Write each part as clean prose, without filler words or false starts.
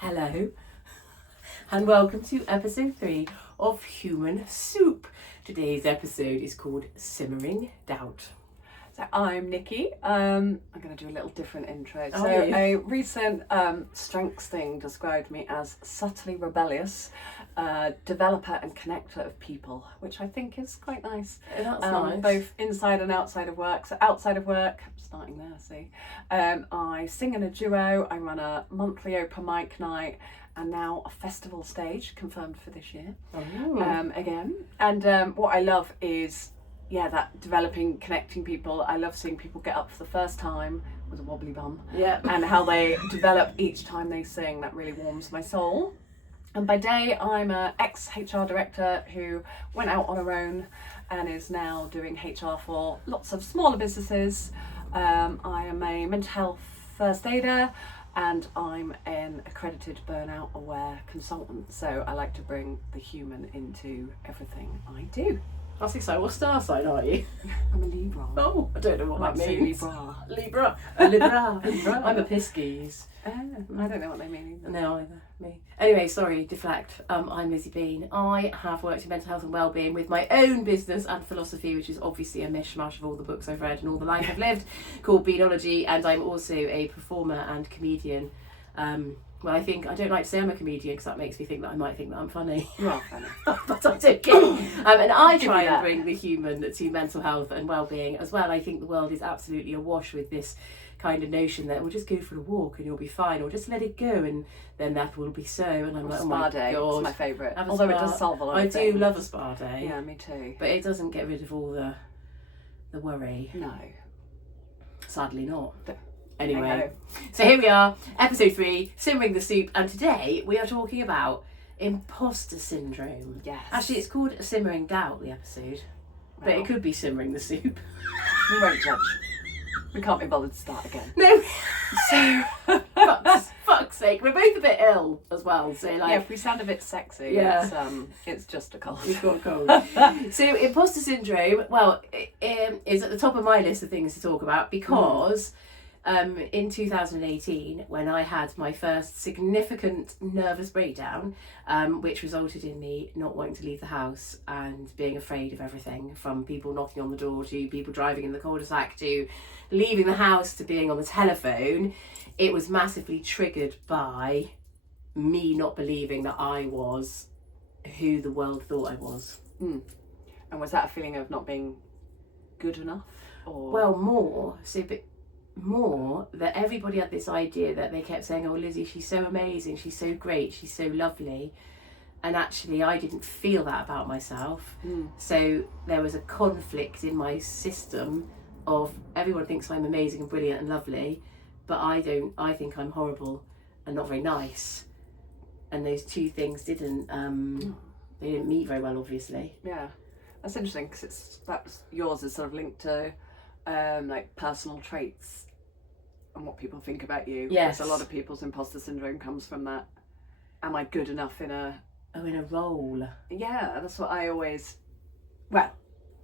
Hello, and welcome to episode 3 of Human Soup. Today's episode is called Simmering Doubt. So I'm Nicki. I'm going to do a little different intro. Oh, So yeah. a recent strengths thing described me as subtly rebellious, developer and connector of people, which I think is quite nice. That's nice. Both inside and outside of work. So outside of work, starting there, see. I sing in a duo, I run a monthly open mic night, and now a festival stage confirmed for this year. Again. And what I love is that developing, connecting people. I love seeing people get up for the first time with a wobbly bum. Yeah. And how they develop each time they sing. That really warms my soul. And by day, I'm an ex-HR director who went out on her own and is now doing HR for lots of smaller businesses. I am a mental health first aider and I'm an accredited burnout aware consultant. So I like to bring the human into everything I do. That's exciting. What star sign are you? I'm a Libra. Oh, I don't know what I that like to say means. Libra. Libra. A Libra. I'm a Pisces. I don't know what they mean either. No, either. Me. Anyway, sorry, deflect. I'm Lizzie Bean. I have worked in mental health and wellbeing with my own business and philosophy, which is obviously a mishmash of all the books I've read and all the life I've lived, called Beanology, and I'm also a performer and comedian. Well, I don't like to say I'm a comedian because that makes me think that I might think that I'm funny. You are funny. But I don't care. And I Give try you and that. bring the human to mental health and well-being as well. I think the world is absolutely awash with this kind of notion that we'll just go for a walk and you'll be fine, or just let it go and then that will be so. And I'm like, oh my Spa day. god, It's my favourite. Have a Although it spa. does solve a lot I of do things. love a spa day. Yeah, me too. But it doesn't get rid of all the worry. No. Sadly not. I Anyway, know. so here we are, episode 3, Simmering the Soup, and today we are talking about imposter syndrome. Yes. Actually, it's called Simmering Doubt, the episode, but Wow. it could be Simmering the Soup. We won't judge. We can't be bothered to start again. No, So, fuck's sake, we're both a bit ill as well, so like, yeah, if we sound a bit sexy, Yeah. it's just a cold. we've got a cold. So imposter syndrome, well, is at the top of my list of things to talk about because in 2018, when I had my first significant nervous breakdown, which resulted in me not wanting to leave the house and being afraid of everything, from people knocking on the door to people driving in the cul-de-sac to leaving the house to being on the telephone, it was massively triggered by me not believing that I was who the world thought I was. And was that a feeling of not being good enough? Or Well, more that everybody had this idea that they kept saying, oh, Lizzie, she's so amazing, she's so great, she's so lovely. And actually, I didn't feel that about myself. So there was a conflict in my system of everyone thinks I'm amazing and brilliant and lovely, but I don't. I think I'm horrible and not very nice. And those two things they didn't meet very well, obviously. yeah, that's interesting because yours is sort of linked to like personal traits and what people think about you. Yes. Whereas a lot of people's imposter syndrome comes from that. Am I good enough in a? Oh, in a role. Yeah, that's what I always. Well,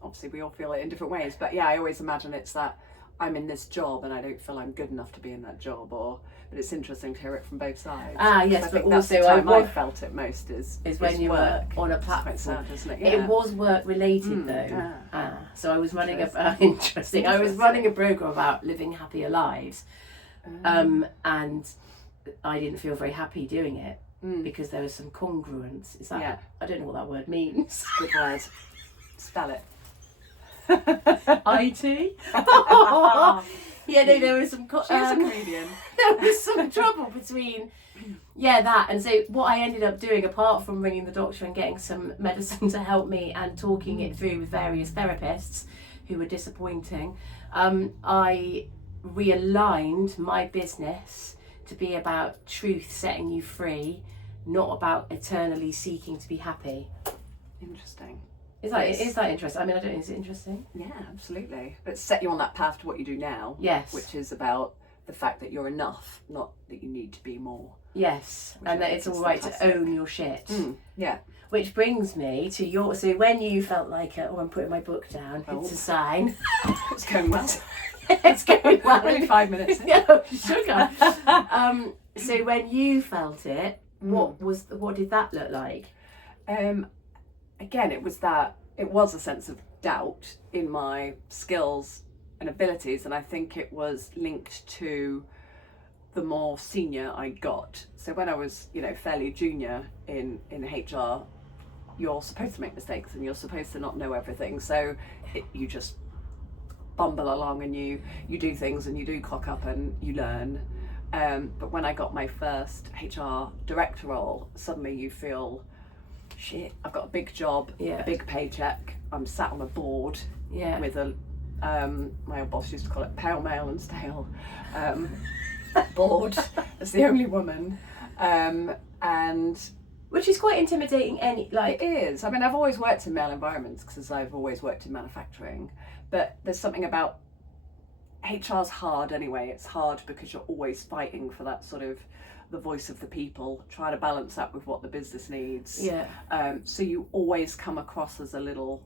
obviously we all feel it in different ways, but yeah, I always imagine it's that I'm in this job and I don't feel I'm good enough to be in that job, but it's interesting to hear it from both sides. Ah, yes, 'Cause I but think that's also the time I I felt it most is when you were on a It's platform. quite sad, isn't it? It was work related though. yeah. So I was running Interesting. I was running a program about living happier lives, and I didn't feel very happy doing it because there was some congruence. Is that? Yeah. I don't know what that word means. Good word. Spell it. IT. Yeah, no, there was some. She's a comedian. There was some trouble between that, and so what I ended up doing, apart from ringing the doctor and getting some medicine to help me and talking it through with various therapists who were disappointing, I realigned my business to be about truth setting you free, not about eternally seeking to be happy. Interesting. Is that interesting? I mean, I don't know, is it interesting? Yeah, absolutely. But set you on that path to what you do now. Yes. Which is about the fact that you're enough, not that you need to be more. Yes, Which and I that think it's is all right fantastic. to own your shit. Yeah. Which brings me to your. So when you felt like, I'm putting my book down, it's a sign. It's going well. It's going well. Only 5 minutes. No, sugar. So when you felt it, what did that look like? Again, it was a sense of doubt in my skills and abilities, and I think it was linked to the more senior I got. So when I was, fairly junior in HR, you're supposed to make mistakes and you're supposed to not know everything. So you just bumble along and you do things and you do cock up and you learn. But when I got my first HR director role, suddenly you feel, shit, I've got a big job, a big paycheck. I'm sat on a board with my old boss used to call it pale, male and stale board as the only woman. And which is quite intimidating. It is. I mean, I've always worked in male environments because I've always worked in manufacturing, but there's something about HR's hard anyway. It's hard because you're always fighting for that sort of the voice of the people, trying to balance that with what the business needs. Yeah. So you always come across as a little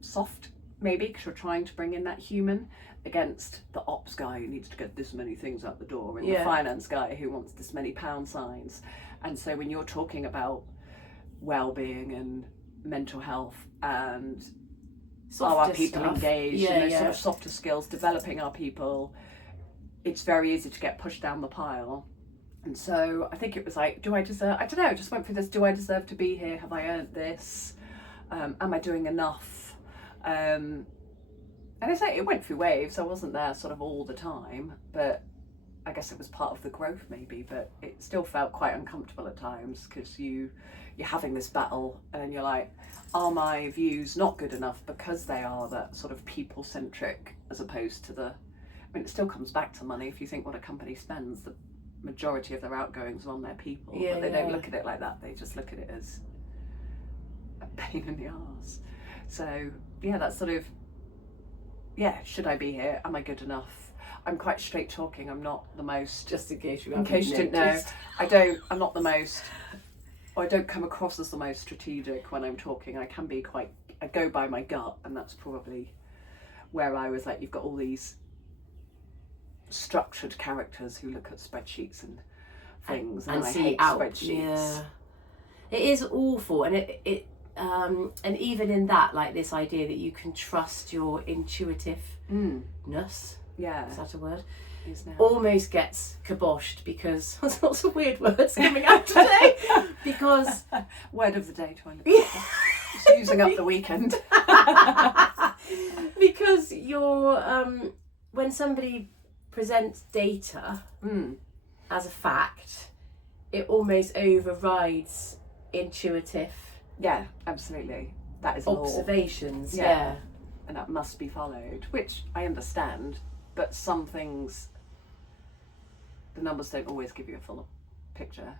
soft, maybe, because you're trying to bring in that human against the ops guy who needs to get this many things out the door and the finance guy who wants this many pound signs. And so when you're talking about well-being and mental health and are our people stuff. Engaged, sort of softer skills, developing our people, it's very easy to get pushed down the pile. And so I think it was like, do I deserve, I don't know, I just went through this, do I deserve to be here? Have I earned this? Am I doing enough? And it's like, it went through waves. I wasn't there sort of all the time, but I guess it was part of the growth maybe, but it still felt quite uncomfortable at times because you're having this battle and you're like, are my views not good enough because they are that sort of people-centric as opposed to I mean, it still comes back to money. If you think what a company spends, the majority of their outgoings are on their people, but they don't look at it like that. They just look at it as a pain in the arse. So that's sort of, should I be here? Am I good enough? I'm quite straight talking. I'm not the most, just in case you didn't know. I'm not the most, or I don't come across as the most strategic when I'm talking. I can be I go by my gut, and that's probably where I was like, you've got all these structured characters who look at spreadsheets and things, and I hate spreadsheets. Yeah. It is awful, and it and even in that, like this idea that you can trust your intuitiveness. Yeah. Is that a word? Is now. Almost gets kiboshed because there's lots of weird words coming out today. Because word of the day, just using up the weekend. Because you're when somebody presents data as a fact, it almost overrides intuitive. Yeah, absolutely. That is observations. Law. Yeah. And that must be followed, which I understand. But some things, the numbers don't always give you a full picture.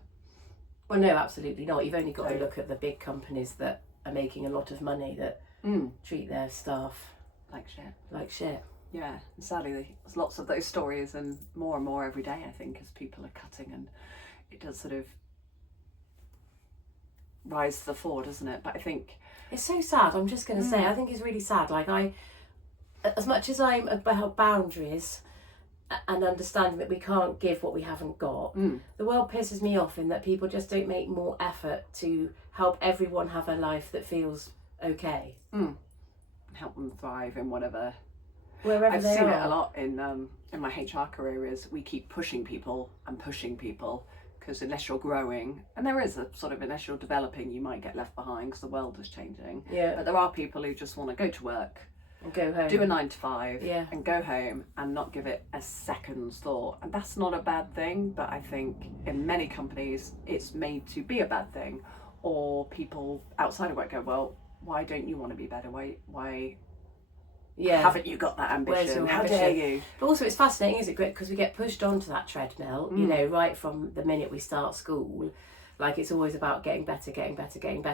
Well, no, absolutely not. You've only got to look at the big companies that are making a lot of money that treat their staff like shit. Like shit. Yeah, and sadly there's lots of those stories and more every day, I think, as people are cutting, and it does sort of rise to the fore, doesn't it? But I think it's so sad. I'm just going to say, I think it's really sad. Like as much as I'm about boundaries and understanding that we can't give what we haven't got, the world pisses me off in that people just don't make more effort to help everyone have a life that feels okay. Help them thrive in wherever I've seen it a lot in my HR career. Is we keep pushing people because unless you're growing, and there is a sort of unless you're developing, you might get left behind because the world is changing. Yeah. But there are people who just want to go to work and go home, do a 9 to 5, and go home and not give it a second's thought. And that's not a bad thing, but I think in many companies it's made to be a bad thing, or people outside of work go, well, why don't you want to be better? Why haven't you got that ambition? How dare you? But also it's fascinating, isn't it, because we get pushed onto that treadmill, you know, right from the minute we start school. Like it's always about getting better,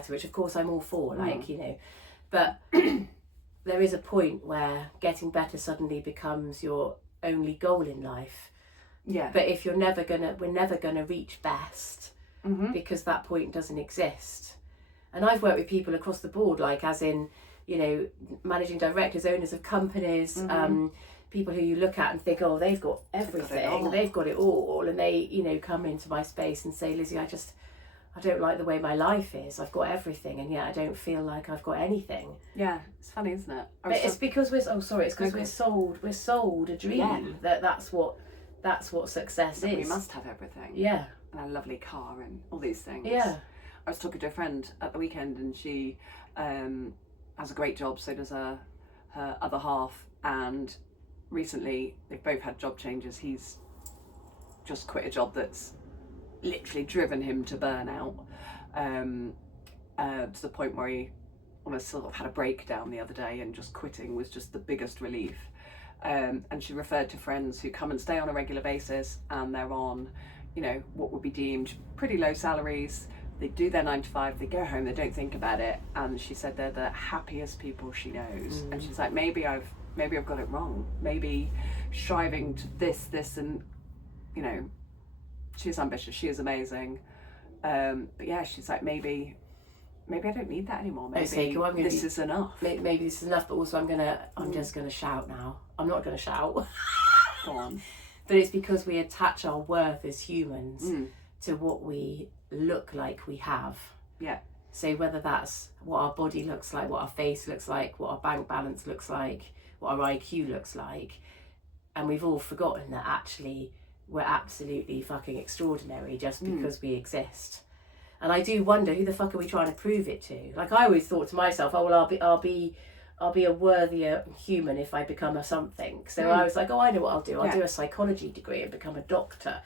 which of course I'm all for, like, you know, but there is a point where getting better suddenly becomes your only goal in life. Yeah. But if we're never gonna reach best, because that point doesn't exist. And I've worked with people across the board, like as in, you know, managing directors, owners of companies, people who you look at and think, oh, they've got everything, they've got it all, and they, you know, come into my space and say, Lizzie, I don't like the way my life is. I've got everything, and yet I don't feel like I've got anything. Yeah, it's funny, isn't it? But it's because we're sold a dream that's what success is. We must have everything. Yeah. And a lovely car and all these things. Yeah. I was talking to a friend at the weekend, and she has a great job. So does her other half, and recently they've both had job changes. He's just quit a job that's literally driven him to burnout, to the point where he almost sort of had a breakdown the other day, and just quitting was just the biggest relief. And she referred to friends who come and stay on a regular basis, and they're on, you know, what would be deemed pretty low salaries. They do their 9 to 5, they go home, they don't think about it, and she said they're the happiest people she knows. And she's like, maybe I've got it wrong. Maybe striving to this, and you know, she is ambitious, she is amazing. But yeah, she's like, maybe I don't need that anymore. Maybe this is enough. Maybe this is enough, but also I'm just gonna shout now. I'm not gonna shout. Go on. But it's because we attach our worth as humans to what we look like we have. Yeah. So whether that's what our body looks like, what our face looks like, what our bank balance looks like, what our IQ looks like, and we've all forgotten that actually we're absolutely fucking extraordinary just because we exist. And I do wonder, who the fuck are we trying to prove it to? Like, I always thought to myself, oh well, I'll be a worthier human if I become a something. So I was like, oh, I know what I'll do. I'll do a psychology degree and become a doctor.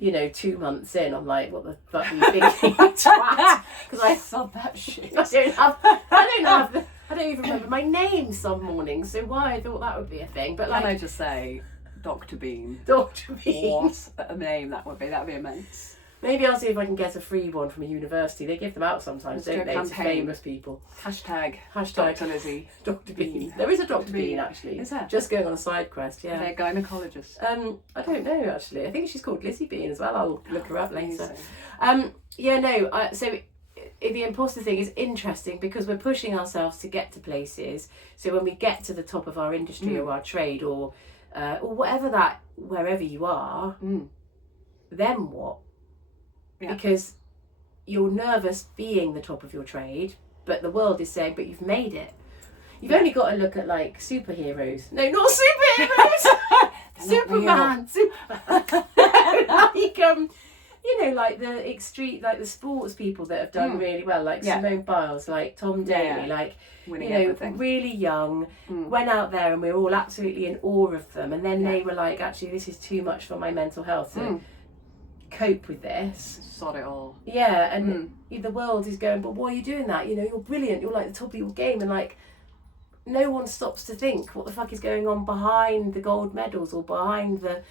You know, 2 months in, I'm like, what the fuck are you thinking? Because I thought that shit. I don't even remember my name some mornings. So why I thought that would be a thing. But like, can I just say, Dr. Bean? Dr. Bean. What a name that would be. That would be immense. Maybe I'll see if I can get a free one from a university. They give them out sometimes, don't they, to famous people. Hashtag Dr. Lizzie. Dr. Bean. There is a Dr. Bean, actually. Is there? Just going on a side quest, yeah. They're gynaecologist. I don't know, actually. I think she's called Lizzie Bean as well. I'll look her up later. So the imposter thing is interesting because we're pushing ourselves to get to places. So when we get to the top of our industry or our trade or whatever that, wherever you are, then what? Yeah. Because you're nervous being the top of your trade, but the world is saying, but you've made it. You've only got to look at like superheroes. No, not superheroes. Superman. Like the extreme, like the sports people that have done really well, like Simone Biles, like Tom Daley, like winning everything. Really young, went out there and we were all absolutely in awe of them, and then they were like, actually, this is too much for my mental health to cope with this. Sod it all. Yeah, and the world is going, but why are you doing that? You know, you're brilliant, you're like the top of your game, and like no one stops to think what the fuck is going on behind the gold medals or behind the,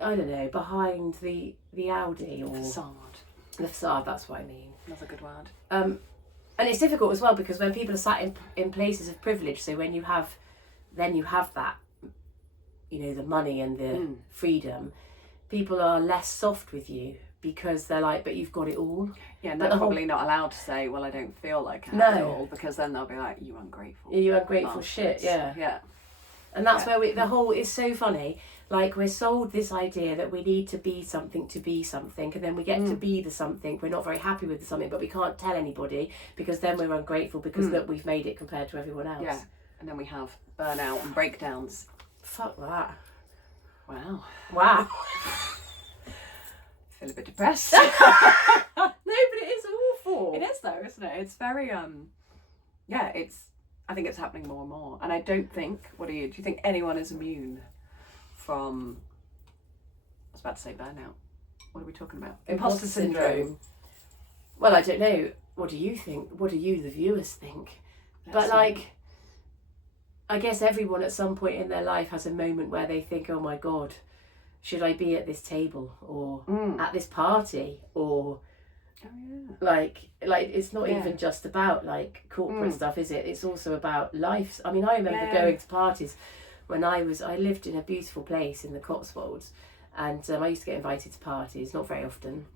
I don't know, behind the Audi or the facade, that's what I mean. That's a good word. And it's difficult as well because when people are sat in places of privilege, so when you have that, you know, the money and the freedom, people are less soft with you because they're like, but you've got it all. Yeah, and they're probably not allowed to say, well, I don't feel like I have it all, because then they'll be like, you ungrateful. You ungrateful shit, yeah. Yeah. And that's where it's so funny, like we're sold this idea that we need to be something, and then we get to be the something, we're not very happy with the something, but we can't tell anybody because then we're ungrateful because that we've made it compared to everyone else. Yeah, and then we have burnout and breakdowns. Fuck that. Wow. Feel a bit depressed. No, but it is awful. It is though, isn't it? It's very I think it's happening more and more. And I don't think, do you think anyone is immune from, I was about to say burnout. What are we talking about? Imposter syndrome. Well, I don't know. What do you think? What do you, the viewers, think? But like, I guess everyone at some point in their life has a moment where they think, oh my God, should I be at this table or at this party or like it's not even just about like corporate stuff, is it? It's also about life. I mean, I remember going to parties when I lived in a beautiful place in the Cotswolds, and I used to get invited to parties, not very often,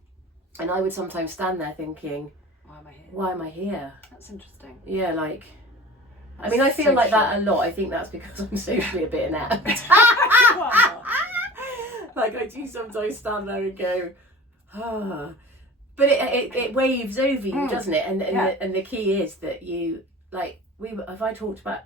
and I would sometimes stand there thinking, why am I here? That's interesting. Yeah, like, I mean, I feel like that a lot. I think that's because I'm socially a bit inept. do sometimes stand there and go, ah. But it waves over you, doesn't it? And the key is that you, like, have I talked about,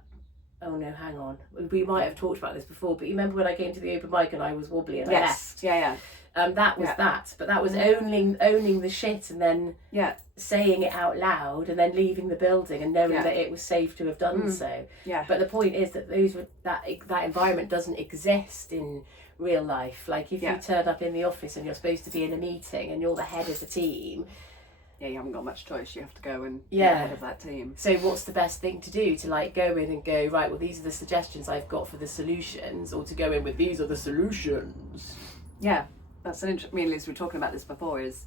oh no, hang on. We might have talked about this before, but you remember when I came to the open mic and I was wobbly and I left? Yeah. That was that. But that was owning the shit and then saying it out loud and then leaving the building and knowing that it was safe to have done so. Yeah. But the point is that that environment doesn't exist in real life. Like if you turn up in the office and you're supposed to be in a meeting and you're the head of the team, you haven't got much choice. You have to go and be the head of that team. So what's the best thing to do? To like go in and go, right, well, these are the suggestions I've got for the solutions, or to go in with these are the solutions. Yeah, that's an interesting. Me and Liz were talking about this before. Is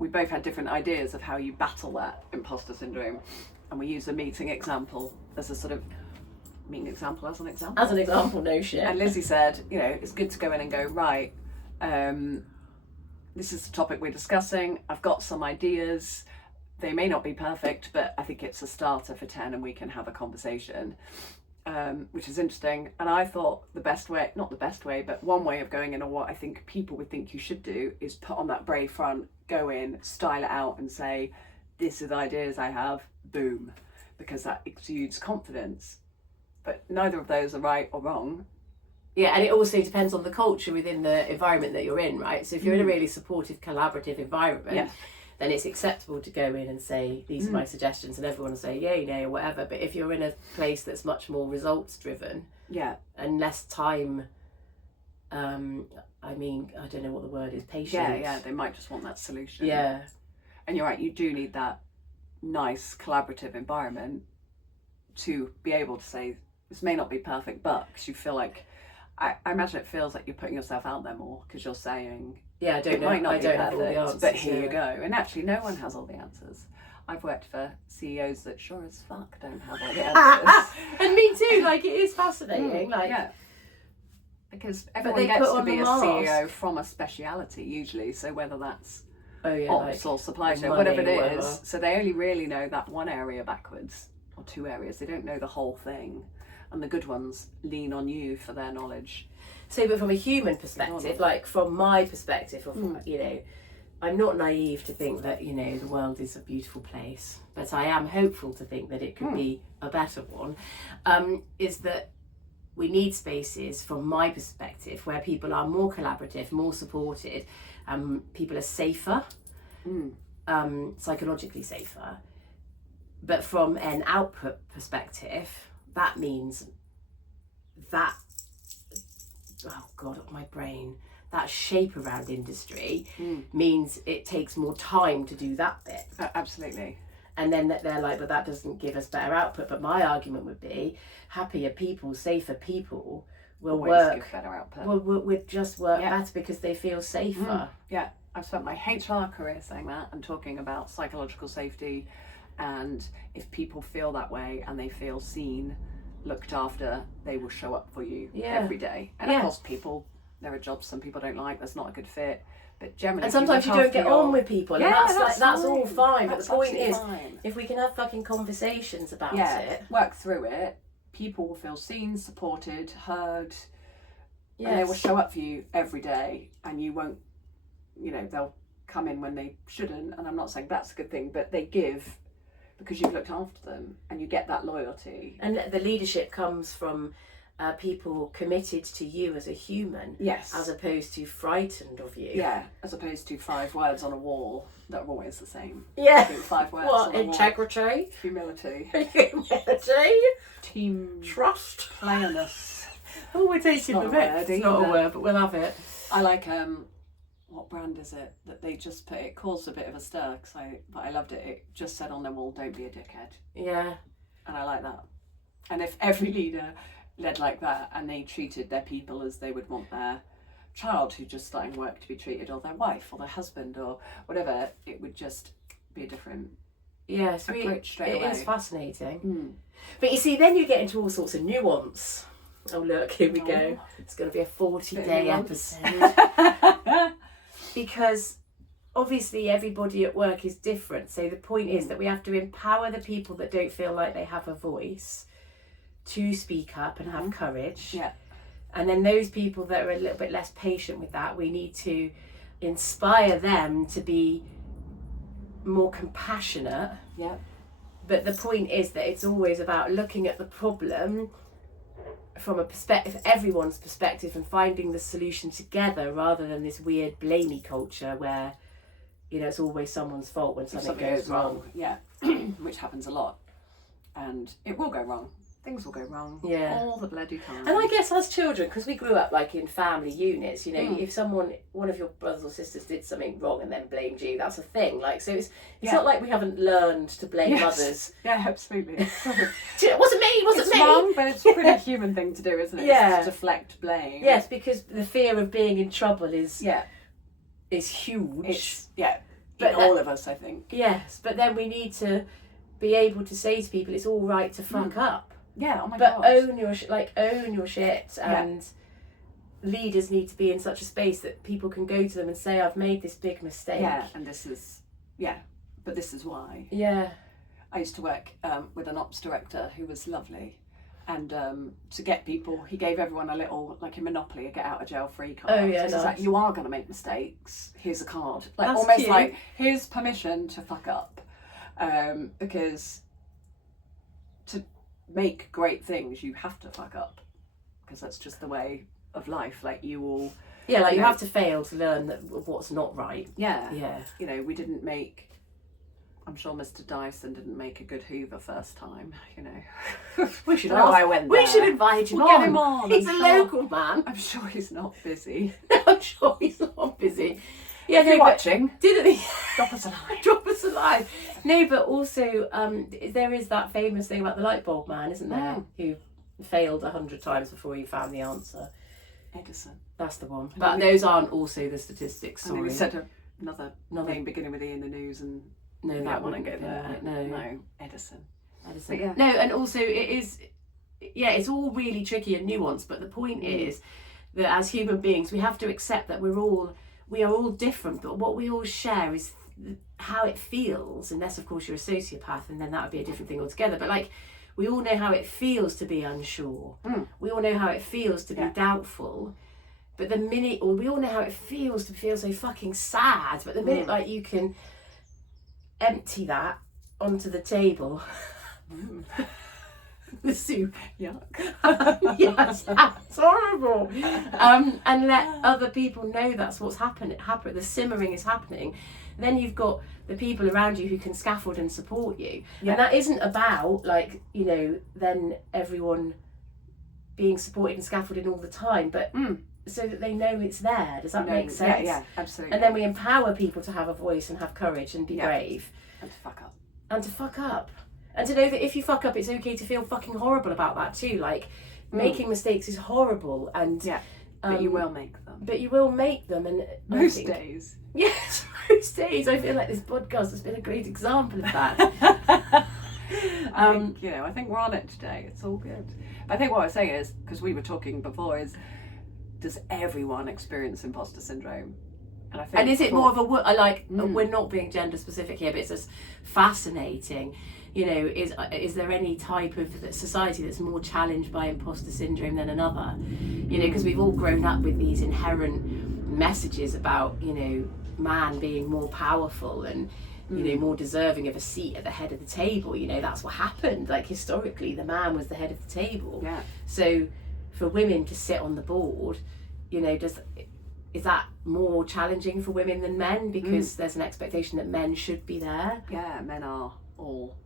we both had different ideas of how you battle that imposter syndrome, and we use a meeting example as a sort of as an example, no shit. And Lizzie said, it's good to go in and go, right, this is the topic we're discussing. I've got some ideas. They may not be perfect, but I think it's a starter for 10 and we can have a conversation, which is interesting. And I thought not the best way, but one way of going in, or what I think people would think you should do, is put on that brave front, go in, style it out and say, this is the ideas I have, boom, because that exudes confidence. But neither of those are right or wrong. Yeah, and it also depends on the culture within the environment that you're in, right? So if you're in a really supportive, collaborative environment, then it's acceptable to go in and say, these are my suggestions, and everyone will say, yay, nay, or whatever. But if you're in a place that's much more results-driven and less time, I don't know what the word is, patient. Yeah, they might just want that solution. Yeah. And you're right, you do need that nice, collaborative environment to be able to say, this may not be perfect, but because you feel like, I imagine it feels like you're putting yourself out there more because you're saying, I don't know, I don't have all the answers, but here you go. And actually, no one has all the answers. I've worked for CEOs that sure as fuck don't have all the answers. And me too. Like, it is fascinating. Because everyone gets to be a CEO from a speciality usually. So whether that's ops or supply chain, whatever it is. So they only really know that one area backwards or two areas. They don't know the whole thing. And the good ones lean on you for their knowledge. So, but from a human perspective, like from my perspective, I'm not naive to think that, the world is a beautiful place, but I am hopeful to think that it could be a better one, is that we need spaces, from my perspective, where people are more collaborative, more supported, people are safer, psychologically safer. But from an output perspective, that means that, oh God, my brain, that shape around industry means it takes more time to do that bit. Absolutely. And then they're like, but that doesn't give us better output. But my argument would be, happier people, safer people will give better output. Will just work better because they feel safer. Yeah, I've spent my HR career saying that and talking about psychological safety. And if people feel that way and they feel seen, looked after, they will show up for you every day. And of course, there are jobs some people don't like, that's not a good fit. But generally, and sometimes you don't get on with people, and that's all fine. But the point is, if we can have fucking conversations about it, work through it, people will feel seen, supported, heard, and they will show up for you every day. And you won't, they'll come in when they shouldn't. And I'm not saying that's a good thing, but they give because you've looked after them, and you get that loyalty. And the leadership comes from people committed to you as a human, as opposed to frightened of you. Yeah, as opposed to 5 words on a wall that are always the same. Yeah. 5 words on a integrity, wall. humility, team trust, playerness. Oh, we're taking the bit. It's not a word, but we'll have it. I like what brand is it that they just put? It caused a bit of a stir, but I loved it. It just said on their wall, "Don't be a dickhead." Yeah. And I like that. And if every leader led like that, and they treated their people as they would want their child who's just starting work to be treated, or their wife or their husband or whatever, it would just be a different approach straight away. It is fascinating. But you see, then you get into all sorts of nuance. Oh look, here we go. It's going to be a 40-day episode. Because obviously everybody at work is different. So the point is that we have to empower the people that don't feel like they have a voice to speak up and have courage. Yeah. And then those people that are a little bit less patient with that, we need to inspire them to be more compassionate. Yeah. But the point is that it's always about looking at the problem from a perspective, everyone's perspective, and finding the solution together, rather than this weird blamey culture where, you know, it's always someone's fault when something goes wrong. Yeah, which happens a lot, and it will go wrong. Things will go wrong. Yeah. All the bloody time. And I guess as children, because we grew up like in family units, you know, if one of your brothers or sisters did something wrong and then blamed you, that's a thing. Like, so it's not like we haven't learned to blame others. Yeah, absolutely. It wasn't me. It's wrong, but it's a pretty human thing to do, isn't it? Yeah. It's to deflect blame. Yes, because the fear of being in trouble is huge. It's, but But all of us, I think. Yes, but then we need to be able to say to people, it's all right to fuck up. Yeah, oh my But God. own your shit, and leaders need to be in such a space that people can go to them and say, I've made this big mistake. Yeah, and this is why. Yeah. I used to work with an ops director who was lovely, and to get people, he gave everyone a little, like in Monopoly, a get out of jail free card. Oh yeah, so it's nice. like, you are going to make mistakes, here's a card. Like That's almost cute. like, here's permission to fuck up. Because to make great things, you have to fuck up, because that's just the way of life. Like you will, you have to fail to learn that what's not right. yeah, You know, we didn't make, I'm sure Mr. Dyson didn't make a good Hoover first time, you know. We should I went there. We should invite him We'll on. get him on. He's I'm a sure. local man. I'm sure he's not busy. I'm sure he's not busy. Yeah, If you're watching, didn't he? drop us a line. Drop us a line. No, but also there is that famous thing about the light bulb man, isn't there? Who failed 100 times before he found the answer. Edison. That's the one. But those aren't also the statistics. And then Sorry. he said another name beginning with E in the news, and No, that that wouldn't wouldn't go there. right. No. No, Edison. But yeah. No, and also it is, it's all really tricky and nuanced. But the point is that as human beings, we have to accept that we are all different. But what we all share is how it feels. Unless, of course, you're a sociopath, and then that would be a different thing altogether. But like, we all know how it feels to be unsure. We all know how it feels to be doubtful. But the minute, or we all know how it feels to feel so fucking sad. But the minute, like, you can empty that onto the table. The soup. Yuck. Yes, that's horrible. And let other people know that's what's happening. The simmering is happening. Then you've got the people around you who can scaffold and support you. Yeah. And that isn't about, like, you know, then everyone being supported and scaffolded all the time, but so that they know it's there. Does that make sense? Yeah, absolutely. And then we empower people to have a voice and have courage and be brave. And to fuck up. And to fuck up. And to know that if you fuck up, it's okay to feel fucking horrible about that too. Like, making mistakes is horrible, and but you will make them. But you will make them, and Most days. Yes, most days. I feel like this podcast has been a great example of that. I think we're on it today. It's all good. But I think what I was saying is, because we were talking before, is does everyone experience imposter syndrome? And I think, and is it more of we're not being gender specific here, but it's just fascinating. You know, is there any type of society that's more challenged by imposter syndrome than another? You know, because we've all grown up with these inherent messages about, you know, man being more powerful and, you know, more deserving of a seat at the head of the table. You know, that's what happened. Like, historically, the man was the head of the table. Yeah. So for women to sit on the board, you know, is that more challenging for women than men, because there's an expectation that men should be there? Yeah, men are all.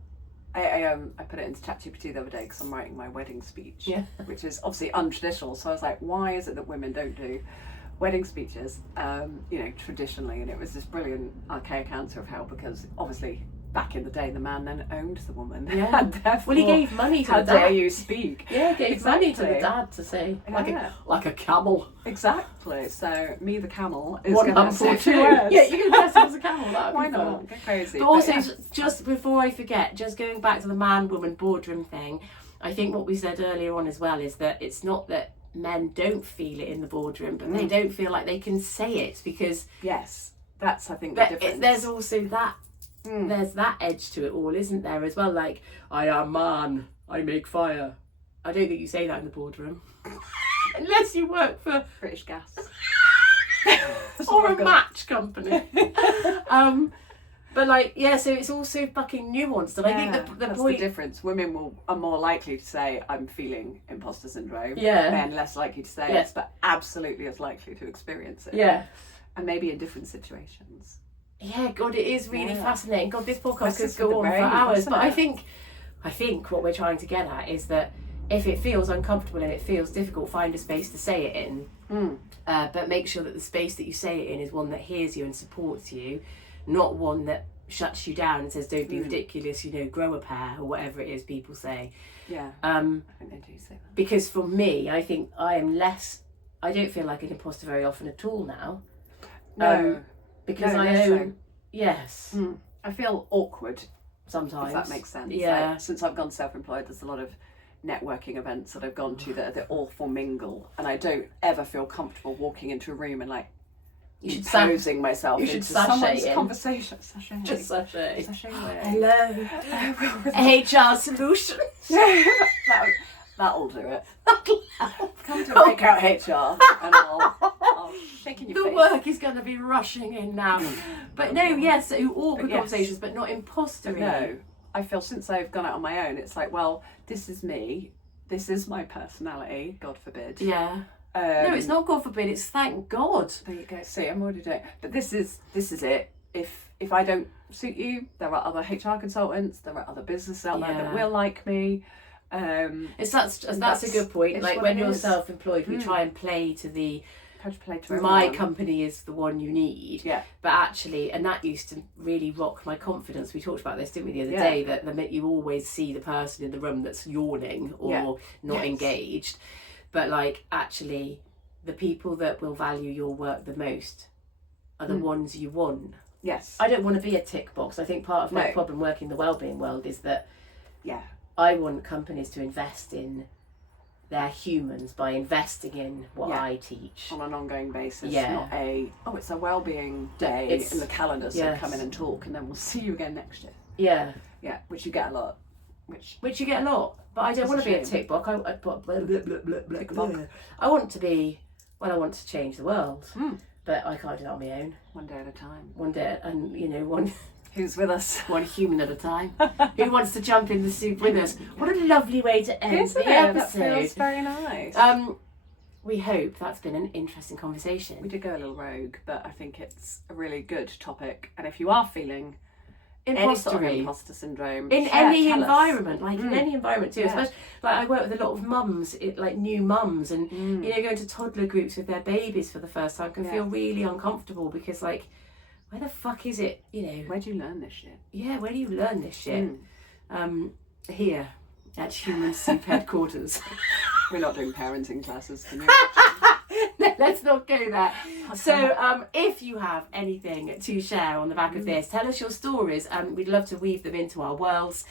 I put it into ChatGPT the other day because I'm writing my wedding speech, which is obviously untraditional. So I was like, why is it that women don't do wedding speeches, traditionally? And it was this brilliant archaic answer of how, because obviously back in the day the man then owned the woman. Yeah. And therefore, Well, he gave money to how the dad. dare you speak? Yeah, gave money to the Exactly. dad to say, Yeah. like a camel. Exactly. So me, the camel, is One going to hump say or 2 two. words. Yeah, you can dress him as a camel. That'd Why be fun. not? Get crazy. But also, yeah. just before I forget, just going back to the man-woman boardroom thing, I think what we said earlier on as well is that it's not that men don't feel it in the boardroom, but they don't feel like they can say it, because Yes, that's, I think, the difference. there's also that there's that edge to it all, isn't there, as well? Like, I am man, I make fire. I don't think you say that in the boardroom. Unless you work for British Gas. or a match company. But like, yeah, so it's also fucking nuanced, and I think the that's point. the difference. Women are more likely to say, I'm feeling imposter syndrome. Yeah. Men less likely to say Yeah. it, but absolutely as likely to experience it. Yeah. And maybe in different situations. Yeah, God, it is really fascinating. God, this podcast could Messes go with the on for brain, hours. doesn't But it? I think what we're trying to get at is that if it feels uncomfortable and it feels difficult, find a space to say it in. But make sure that the space that you say it in is one that hears you and supports you, not one that shuts you down and says, don't be ridiculous, grow a pair, or whatever it is people say. Yeah. I think they do say that. Because for me, I think I don't feel like an imposter very often at all now. No. Because No, I less own. so. Yes. I feel awkward, Sometimes. if that makes sense. Yeah. Like, since I've gone self-employed, there's a lot of networking events that I've gone to that are the awful mingle, and I don't ever feel comfortable walking into a room and like imposing myself you should into sashay someone's in. conversation. Sashay. Just sashay. Sashay away. Hello. HR solution. That'll do it. Come to break out HR and I'll shake in your The face. work is going to be rushing in now. But no, yes, so awkward yes. conversations, but not imposter. No, I feel since I've gone out on my own, it's like, well, this is me. This is my personality. God forbid. Yeah. No, it's not God forbid. It's thank God. There you go. See, I'm already doing. But this is it. If I don't suit you, there are other HR consultants. There are other businesses out there that will like me. That's a good point. Like when you're self-employed, we try and play to the. My company is the one you need. Yeah. But actually, and that used to really rock my confidence. We talked about this, didn't we, the other day? That you always see the person in the room that's yawning or not engaged. But like, actually, the people that will value your work the most are the ones you want. Yes. I don't want to be a tick box. I think part of my problem working the wellbeing world is that yeah, I want companies to invest in their humans by investing in what I teach. On an ongoing basis. Yeah. Not it's a wellbeing day in the calendar, so come in and talk and then we'll see you again next year. Yeah. Yeah, which you get a lot. Which you get a lot. But I don't want to be a tick box. I want to be, I want to change the world. But I can't do that on my own. One day at a time. One day, and one... Who's with us? One human at a time. Who wants to jump in the soup with us? What a lovely way to end the episode. That feels very nice. We hope that's been an interesting conversation. We did go a little rogue, but I think it's a really good topic. And if you are feeling imposter syndrome in any environment, in any environment too, especially like I work with a lot of mums, like new mums, and going to toddler groups with their babies for the first time can feel really uncomfortable because like, where the fuck is it? Where do you learn this shit? Yeah, where do you learn this shit? Here at Human Soup headquarters. We're not doing parenting classes. Can you Let's not go there. So if you have anything to share on the back of this, tell us your stories. We'd love to weave them into our worlds.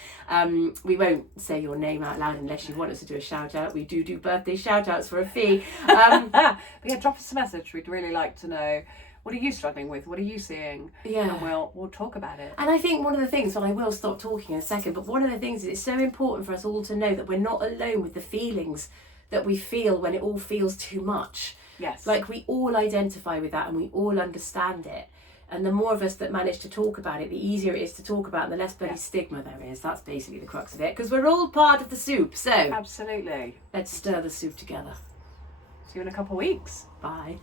We won't say your name out loud unless you want us to do a shout out. We do birthday shout outs for a fee. But yeah, drop us a message. We'd really like to know, what are you struggling with? What are you seeing? Yeah. And we'll talk about it. And I think one of the things, and I will stop talking in a second, but one of the things is it's so important for us all to know that we're not alone with the feelings that we feel when it all feels too much. Yes. Like we all identify with that and we all understand it. And the more of us that manage to talk about it, the easier it is to talk about and the less bloody stigma there is. That's basically the crux of it. Because we're all part of the soup. So absolutely. Let's stir the soup together. See you in a couple of weeks. Bye.